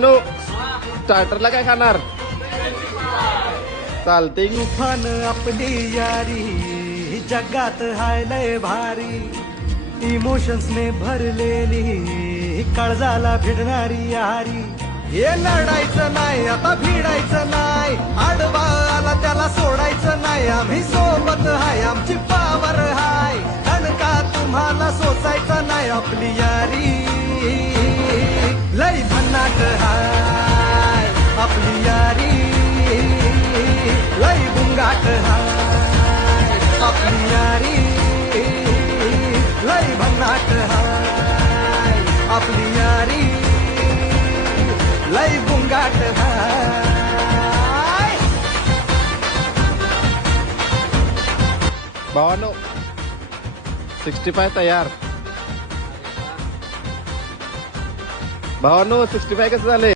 no स्टार्टरला काय खाणार चालते की तुफान आपली यारी जगात हाय लय भारी इमोशन्स ने भरलेली काळजाला भिडणारी यारी हे लढायचं नाही आता भिडायचं नाही आडवा आला त्याला सोडायचं नाही आम्ही सोबत हाय आमची पावर हाय दणका तुम्हाला सोसायचा नाही आपली यारी लय भन्नाट हाय आपली यारी लय बुंगाट हाय आपली यारी लय भन्नाट हाय आपली यारी लय बुंगाट हाय भावानो 65 तयार भावानो 65 कसं झाले